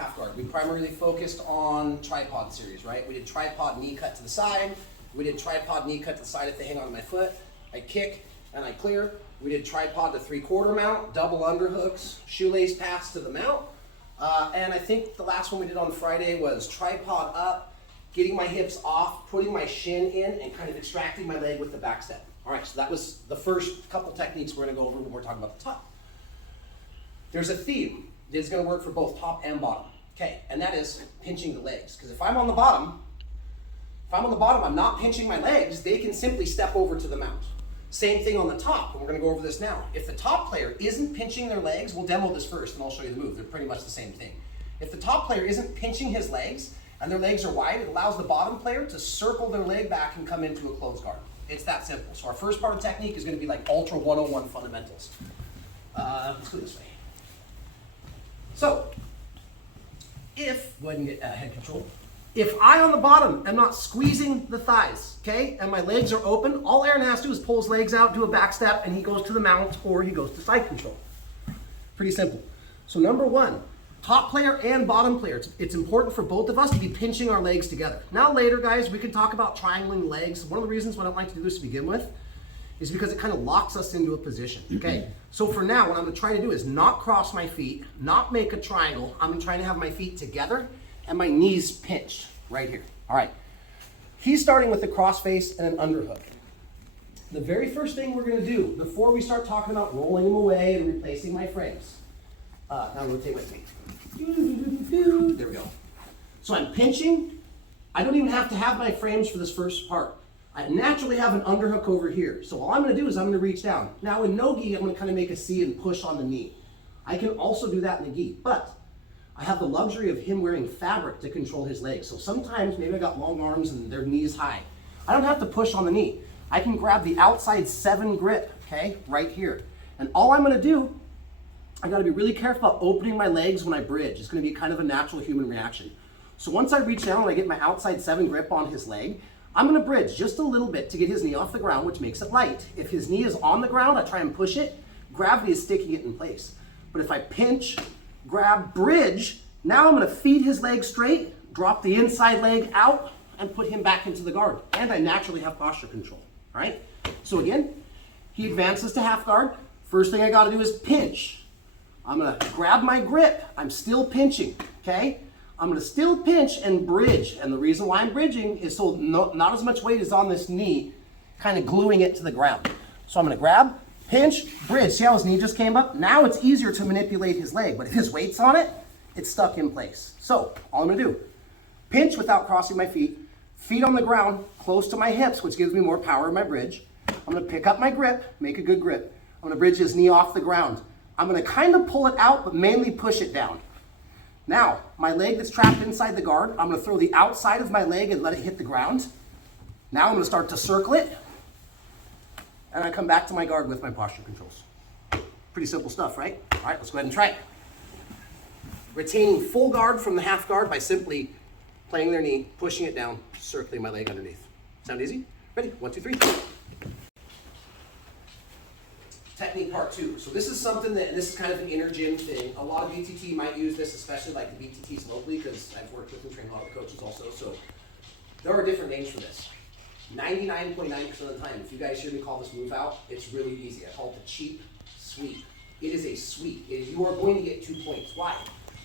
half guard. We primarily focused on tripod series, right? We did tripod knee cut to the side. We did tripod knee cut to the side if they hang on my foot. I kick and I clear. We did tripod to 3/4 mount, double underhooks, shoelace pass to the mount. And I think the last one we did on Friday was tripod up, getting my hips off, putting my shin in, and kind of extracting my leg with the back step. All right, so that was the first couple techniques we're gonna go over when we're talking about the top. There's a theme that is gonna work for both top and bottom, okay? And that is pinching the legs. Because if I'm on the bottom, I'm not pinching my legs, they can simply step over to the mount. Same thing on the top, and we're gonna go over this now. If the top player isn't pinching their legs, we'll demo this first and I'll show you the move. They're pretty much the same thing. If the top player isn't pinching his legs and their legs are wide, it allows the bottom player to circle their leg back and come into a closed guard. It's that simple. So our first part of the technique is gonna be like Ultra 101 fundamentals. Let's go this way. So, go ahead and get head control. If I on the bottom am not squeezing the thighs, okay, and my legs are open, all Aaron has to do is pull his legs out, do a back step, and he goes to the mount or he goes to side control. Pretty simple. So number one, top player and bottom player, it's important for both of us to be pinching our legs together. Now later, guys, we can talk about triangling legs. One of the reasons why I don't like to do this to begin with is because it kind of locks us into a position, okay? So for now, what I'm gonna try to do is not cross my feet, not make a triangle. I'm gonna try to have my feet together and my knees pinched right here. All right, he's starting with the cross face and an underhook. The very first thing we're gonna do before we start talking about rolling them away and replacing my frames, now rotate my feet. There we go. So I'm pinching. I don't even have to have my frames for this first part. I naturally have an underhook over here. So all I'm gonna do is I'm gonna reach down. Now in no-gi, I'm gonna kind of make a C and push on the knee. I can also do that in the gi, but I have the luxury of him wearing fabric to control his legs. So sometimes maybe I got long arms and their knees high. I don't have to push on the knee. I can grab the outside 7 grip, okay, right here. And all I'm gonna do, I gotta be really careful about opening my legs when I bridge. It's gonna be kind of a natural human reaction. So once I reach down and I get my outside 7 grip on his leg, I'm gonna bridge just a little bit to get his knee off the ground, which makes it light. If his knee is on the ground, I try and push it. Gravity is sticking it in place. But if I pinch, grab, bridge, now I'm gonna feed his leg straight, drop the inside leg out, and put him back into the guard. And I naturally have posture control, all right? So again, he advances to half guard. First thing I gotta do is pinch. I'm gonna grab my grip. I'm still pinching, okay? I'm gonna still pinch and bridge. And the reason why I'm bridging is so not as much weight is on this knee, kind of gluing it to the ground. So I'm gonna grab, pinch, bridge. See how his knee just came up? Now it's easier to manipulate his leg, but if his weight's on it, it's stuck in place. So all I'm gonna do, pinch without crossing my feet on the ground, close to my hips, which gives me more power in my bridge. I'm gonna pick up my grip, make a good grip. I'm gonna bridge his knee off the ground. I'm gonna kind of pull it out, but mainly push it down. Now, my leg that's trapped inside the guard, I'm gonna throw the outside of my leg and let it hit the ground. Now I'm gonna start to circle it, and I come back to my guard with my posture controls. Pretty simple stuff, right? All right, let's go ahead and try it. Retaining full guard from the half guard by simply playing their knee, pushing it down, circling my leg underneath. Sound easy? Ready? 1, 2, 3. Technique part 2. So this is something that, and this is kind of an inner gym thing. A lot of BTT might use this, especially like the BTTs locally, because I've worked with and trained a lot of the coaches also. So there are different names for this. 99.9% of the time, if you guys hear me call this move out, it's really easy. I call it the cheap sweep. It is a sweep. You are going to get 2 points. Why?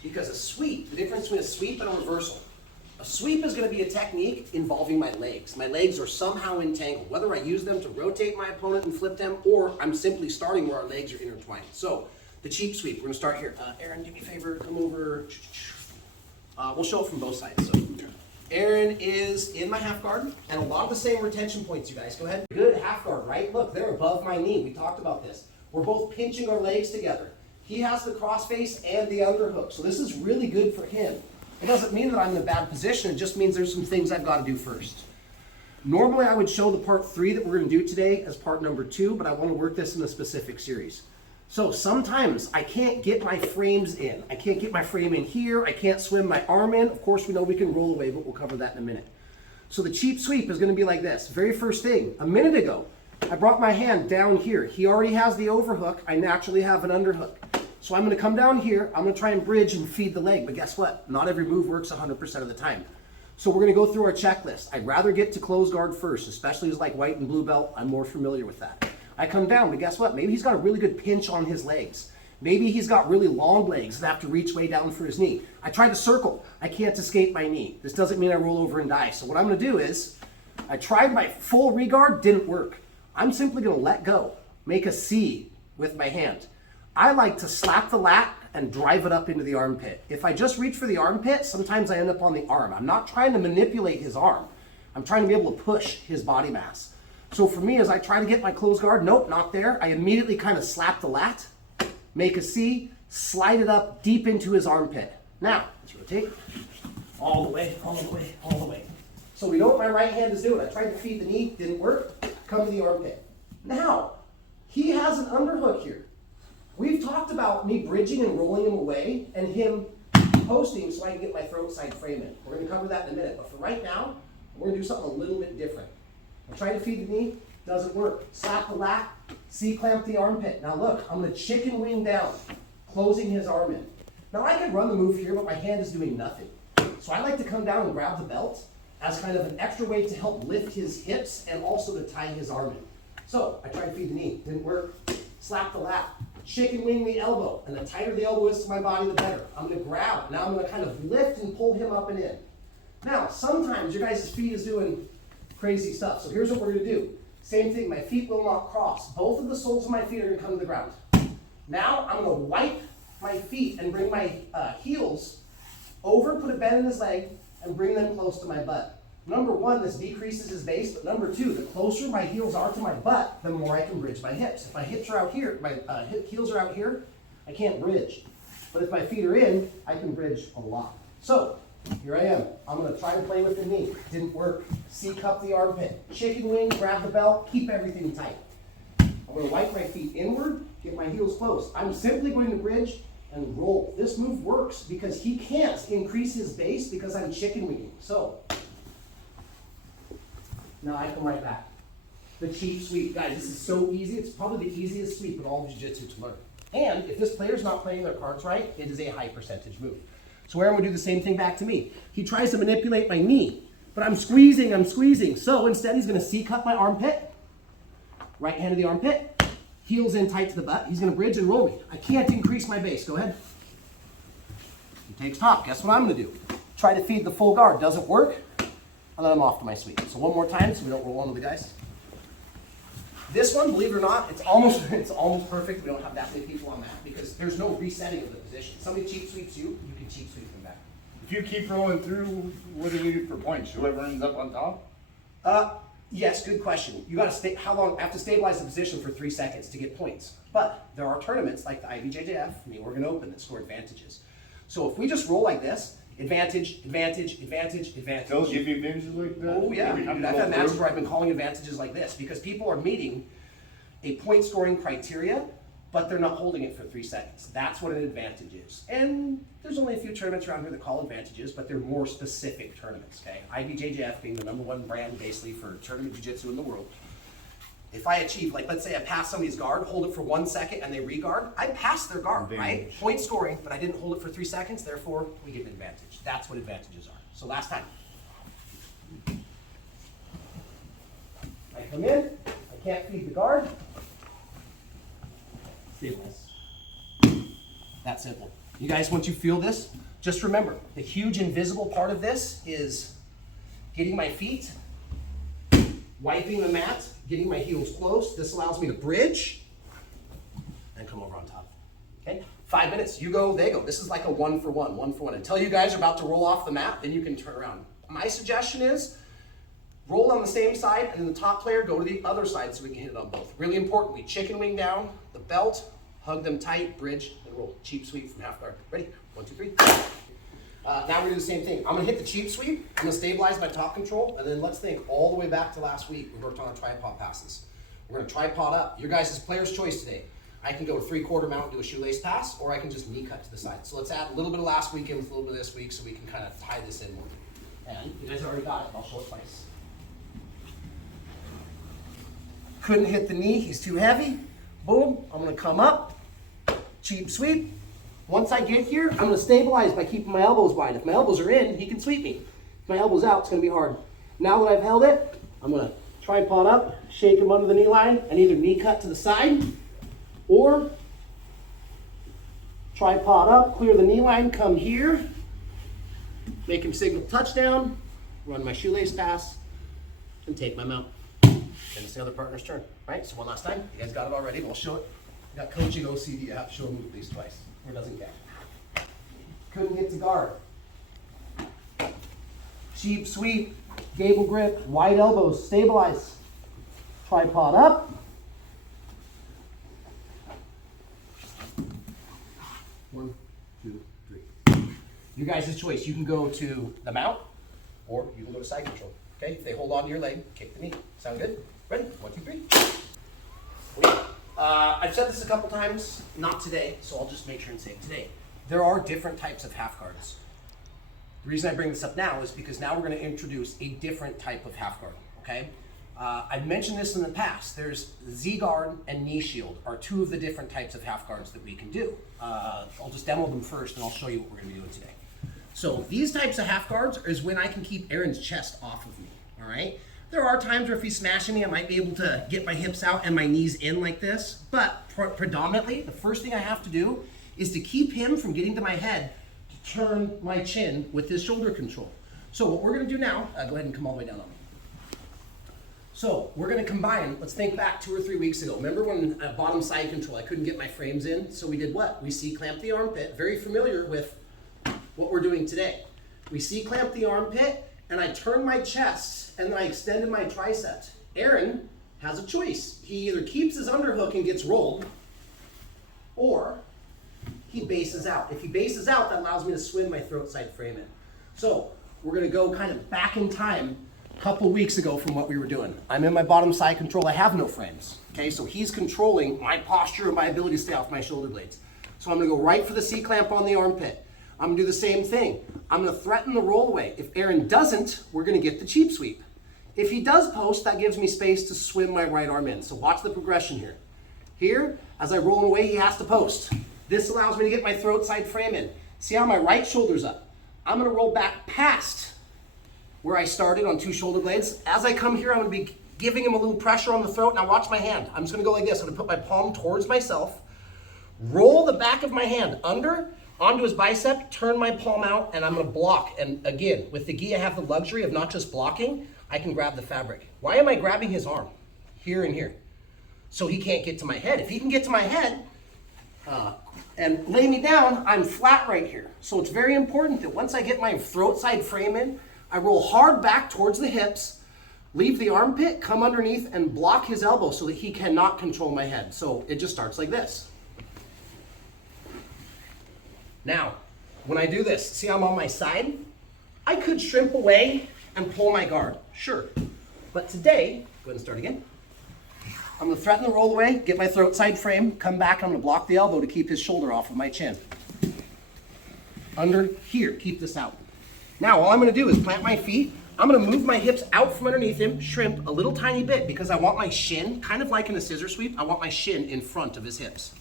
Because a sweep, the difference between a sweep and a reversal. A sweep is going to be a technique involving my legs. My legs are somehow entangled, whether I use them to rotate my opponent and flip them, or I'm simply starting where our legs are intertwined. So the cheap sweep, we're going to start here. Aaron, do me a favor, come over. We'll show it from both sides. So Aaron is in my half guard, and a lot of the same retention points, you guys. Go ahead. Good half guard, right? Look, they're above my knee. We talked about this. We're both pinching our legs together. He has the cross face and the underhook, so this is really good for him. It doesn't mean that I'm in a bad position, it just means there's some things I've got to do first. Normally I would show the part 3 that we're going to do today as part number 2, but I want to work this in a specific series. So sometimes I can't get my frames in. I can't get my frame in here, I can't swim my arm in. Of course we know we can roll away, but we'll cover that in a minute. So the cheap sweep is going to be like this. Very first thing, a minute ago, I brought my hand down here. He already has the overhook, I naturally have an underhook. So I'm gonna come down here, I'm gonna try and bridge and feed the leg, but guess what? Not every move works 100% of the time. So we're gonna go through our checklist. I'd rather get to close guard first, especially as like white and blue belt, I'm more familiar with that. I come down, but guess what? Maybe he's got a really good pinch on his legs. Maybe he's got really long legs that have to reach way down for his knee. I try to circle, I can't escape my knee. This doesn't mean I roll over and die. So what I'm gonna do is, I tried my full regard, didn't work. I'm simply gonna let go, make a C with my hand. I like to slap the lat and drive it up into the armpit. If I just reach for the armpit, sometimes I end up on the arm. I'm not trying to manipulate his arm. I'm trying to be able to push his body mass. So for me, as I try to get my closed guard, nope, not there. I immediately kind of slap the lat, make a C, slide it up deep into his armpit. Now, let's rotate. All the way, all the way, all the way. So we know what my right hand is doing. I tried to feed the knee, didn't work. Come to the armpit. Now, he has an underhook here. We've talked about me bridging and rolling him away and him posting so I can get my throat side frame in. We're going to cover that in a minute. But for right now, we're going to do something a little bit different. I try to feed the knee, doesn't work. Slap the lat, C-clamp the armpit. Now look, I'm going to chicken wing down, closing his arm in. Now I could run the move here, but my hand is doing nothing. So I like to come down and grab the belt as kind of an extra way to help lift his hips and also to tie his arm in. So I tried to feed the knee, didn't work. Slap the lat, chicken wing the elbow, and the tighter the elbow is to my body, the better. I'm gonna grab, now I'm gonna kind of lift and pull him up and in. Now, sometimes your guys' feet is doing crazy stuff. So here's what we're gonna do. Same thing, my feet will not cross. Both of the soles of my feet are gonna come to the ground. Now I'm gonna wipe my feet and bring my heels over, put a bend in his leg, and bring them close to my butt. Number one, this decreases his base, but number two, the closer my heels are to my butt, the more I can bridge my hips. If my hips are out here, my heels are out here, I can't bridge. But if my feet are in, I can bridge a lot. So, here I am. I'm gonna try to play with the knee. Didn't work. C-cup the armpit. Chicken wing, grab the belt, keep everything tight. I'm gonna wipe my feet inward, get my heels close. I'm simply going to bridge and roll. This move works because he can't increase his base because I'm chicken winging. So, now I come right back. The cheap sweep. Guys, this is so easy. It's probably the easiest sweep in all of jiu-jitsu to learn. And if this player's not playing their cards right, it is a high percentage move. So Aaron would do the same thing back to me. He tries to manipulate my knee, but I'm squeezing. So instead he's gonna C-cup my armpit, right hand of the armpit, heels in tight to the butt. He's gonna bridge and roll me. I can't increase my base. Go ahead. He takes top. Guess what I'm gonna do? Try to feed the full guard. Doesn't work. And then I'm off to my sweep. So one more time so we don't roll onto the guys. This one, believe it or not, it's almost perfect. We don't have that many people on that because there's no resetting of the position. Somebody cheap sweeps you, you can cheap sweep them back. If you keep rolling through, what do we do for points? Whoever ends up on top? Yes, good question. You got to stay. How long? I have to stabilize the position for 3 seconds to get points. But there are tournaments like the IBJJF and the Oregon Open that score advantages. So if we just roll like this, advantage. They'll give you advantages like that? Oh yeah, dude, I've had matches where I've been calling advantages like this because people are meeting a point scoring criteria, but they're not holding it for 3 seconds. That's what an advantage is. And there's only a few tournaments around here that call advantages, but they're more specific tournaments, okay? IBJJF being the #1 brand basically for tournament jiu-jitsu in the world. If I achieve, like let's say I pass somebody's guard, hold it for 1 second and they re-guard, I passed their guard, right? Point scoring, but I didn't hold it for 3 seconds, therefore we get an advantage. That's what advantages are. So last time. I come in, I can't feed the guard. Stabilize. That simple. You guys, once you feel this, just remember, the huge invisible part of this is getting my feet, wiping the mat, getting my heels close. This allows me to bridge and come over on top. Okay? 5 minutes. You go, they go. This is like a 1-for-1. Until you guys are about to roll off the mat, then you can turn around. My suggestion is roll on the same side, and then the top player go to the other side so we can hit it on both. Really importantly, chicken wing down, the belt, hug them tight, bridge, and roll. Cheap sweep from half guard. Ready? 1, 2, 3. Now we're gonna do the same thing. I'm gonna hit the cheap sweep, I'm gonna stabilize my top control, and then let's think all the way back to last week. We worked on our tripod passes. We're gonna tripod up. Your guys' player's choice today. I can go 3/4 mount, do a shoelace pass, or I can just knee cut to the side. So let's add a little bit of last week in with a little bit of this week so we can kind of tie this in more. And you guys already got it, I'll show it twice. Couldn't hit the knee, he's too heavy. Boom, I'm gonna come up, cheap sweep. Once I get here, I'm gonna stabilize by keeping my elbows wide. If my elbows are in, he can sweep me. If my elbow's out, it's gonna be hard. Now that I've held it, I'm gonna tripod up, shake him under the knee line, and either knee cut to the side, or tripod up, clear the knee line, come here, make him signal touchdown, run my shoelace pass, and take my mount. And it's the other partner's turn, right? So one last time. You guys got it already, but we'll show it. We got coaching OCD. I have to show him at least twice, or it doesn't count. Couldn't get to guard. Cheap sweep, gable grip, wide elbows, stabilize. Tripod up. One, two, three. Your guys' choice. You can go to the mount, or you can go to side control. Okay, if they hold on to your leg, kick the knee. Sound good? Ready? 1, 2, 3. I've said this a couple times, not today, so I'll just make sure and say it today. There are different types of half guards. The reason I bring this up now is because now we're going to introduce a different type of half guard, okay? I've mentioned this in the past. There's Z-guard and knee shield are two of the different types of half guards that we can do. I'll just demo them first and I'll show you what we're going to be doing today. So these types of half guards is when I can keep Aaron's chest off of me, all right? There are times where if he's smashing me, I might be able to get my hips out and my knees in like this, but predominantly, the first thing I have to do is to keep him from getting to my head to turn my chin with his shoulder control. So what we're gonna do now, go ahead and come all the way down on me. So we're gonna combine, let's think back 2 or 3 weeks ago. Remember when at bottom side control, I couldn't get my frames in? So we did what? We C-clamped the armpit, very familiar with what we're doing today. We C-clamped the armpit, and I turned my chest, and then I extended my triceps. Aaron has a choice. He either keeps his underhook and gets rolled, or he bases out. If he bases out, that allows me to swim my throat side frame in. So we're gonna go kind of back in time a couple weeks ago from what we were doing. I'm in my bottom side control. I have no frames, okay? So he's controlling my posture and my ability to stay off my shoulder blades. So I'm gonna go right for the C-clamp on the armpit. I'm gonna do the same thing. I'm gonna threaten the roll away. If Aaron doesn't, we're gonna get the cheap sweep. If he does post, that gives me space to swim my right arm in. So watch the progression here. Here, as I roll him away, he has to post. This allows me to get my throat side frame in. See how my right shoulder's up? I'm gonna roll back past where I started on 2 shoulder blades. As I come here, I'm gonna be giving him a little pressure on the throat. Now watch my hand. I'm just gonna go like this. I'm gonna put my palm towards myself, roll the back of my hand under, onto his bicep, turn my palm out, and I'm gonna block. And again, with the gi, I have the luxury of not just blocking, I can grab the fabric. Why am I grabbing his arm? Here and here. So he can't get to my head. If he can get to my head and lay me down, I'm flat right here. So it's very important that once I get my throat side frame in, I roll hard back towards the hips, leave the armpit, come underneath, and block his elbow so that he cannot control my head. So it just starts like this. Now, when I do this, see I'm on my side? I could shrimp away and pull my guard, sure. But today, go ahead and start again. I'm gonna threaten the roll away, get my throat side frame, come back, I'm gonna block the elbow to keep his shoulder off of my chin. Under here, keep this out. Now, all I'm gonna do is plant my feet. I'm gonna move my hips out from underneath him, shrimp a little tiny bit because I want my shin, kind of like in a scissor sweep, I want my shin in front of his hips.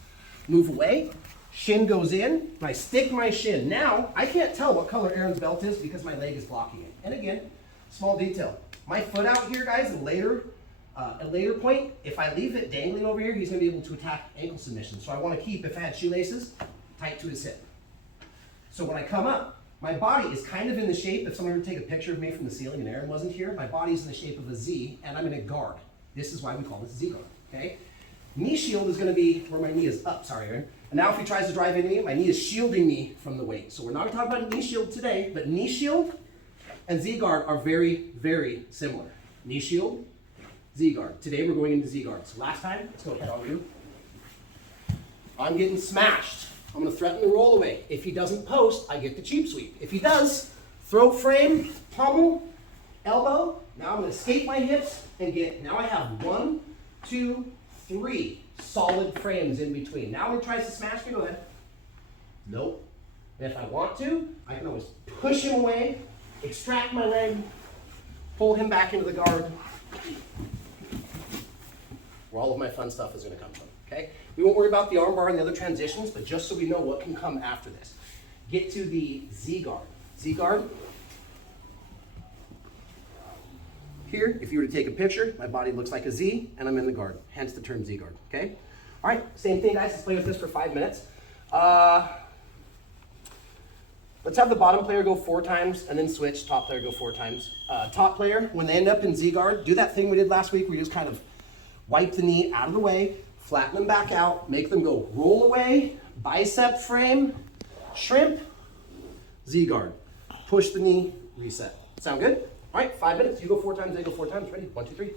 Move away. Shin goes in, and I stick my shin. Now, I can't tell what color Aaron's belt is because my leg is blocking it. And again, small detail. My foot out here, guys, at a later point, if I leave it dangling over here, he's gonna be able to attack ankle submission. So I wanna keep, if I had shoelaces, tight to his hip. So when I come up, my body is kind of in the shape, if someone were to take a picture of me from the ceiling and Aaron wasn't here, my body's in the shape of a Z, and I'm in a guard. This is why we call this Z guard, okay? Knee shield is gonna be where my knee is up, sorry, Aaron. And now if he tries to drive into me, my knee is shielding me from the weight. So we're not gonna talk about knee shield today, but knee shield and Z-guard are very, very similar. Knee shield, Z-guard. Today we're going into Z-guard. So last time, let's go head on you. I'm getting smashed. I'm gonna threaten the roll away. If he doesn't post, I get the cheap sweep. If he does, throat frame, pommel, elbow. Now I'm gonna escape my hips and get, now I have 1, 2, 3 solid frames in between. Now when he tries to smash me, go ahead. Nope. And if I want to, I can always push him away, extract my leg, pull him back into the guard, where all of my fun stuff is gonna come from, okay? We won't worry about the arm bar and the other transitions, but just so we know what can come after this. Get to the Z guard. Z guard. Here, if you were to take a picture, my body looks like a Z, and I'm in the guard, hence the term Z guard, okay? All right, same thing, guys. Let's play with this for 5 minutes. Let's have the bottom player go 4 times, and then switch, top player go 4 times. Top player, when they end up in Z guard, do that thing we did last week where you just kind of wipe the knee out of the way, flatten them back out, make them go roll away, bicep frame, shrimp, Z guard. Push the knee, reset. Sound good? All right, 5 minutes. You go 4 times, they go 4 times. Ready? 1, 2, 3.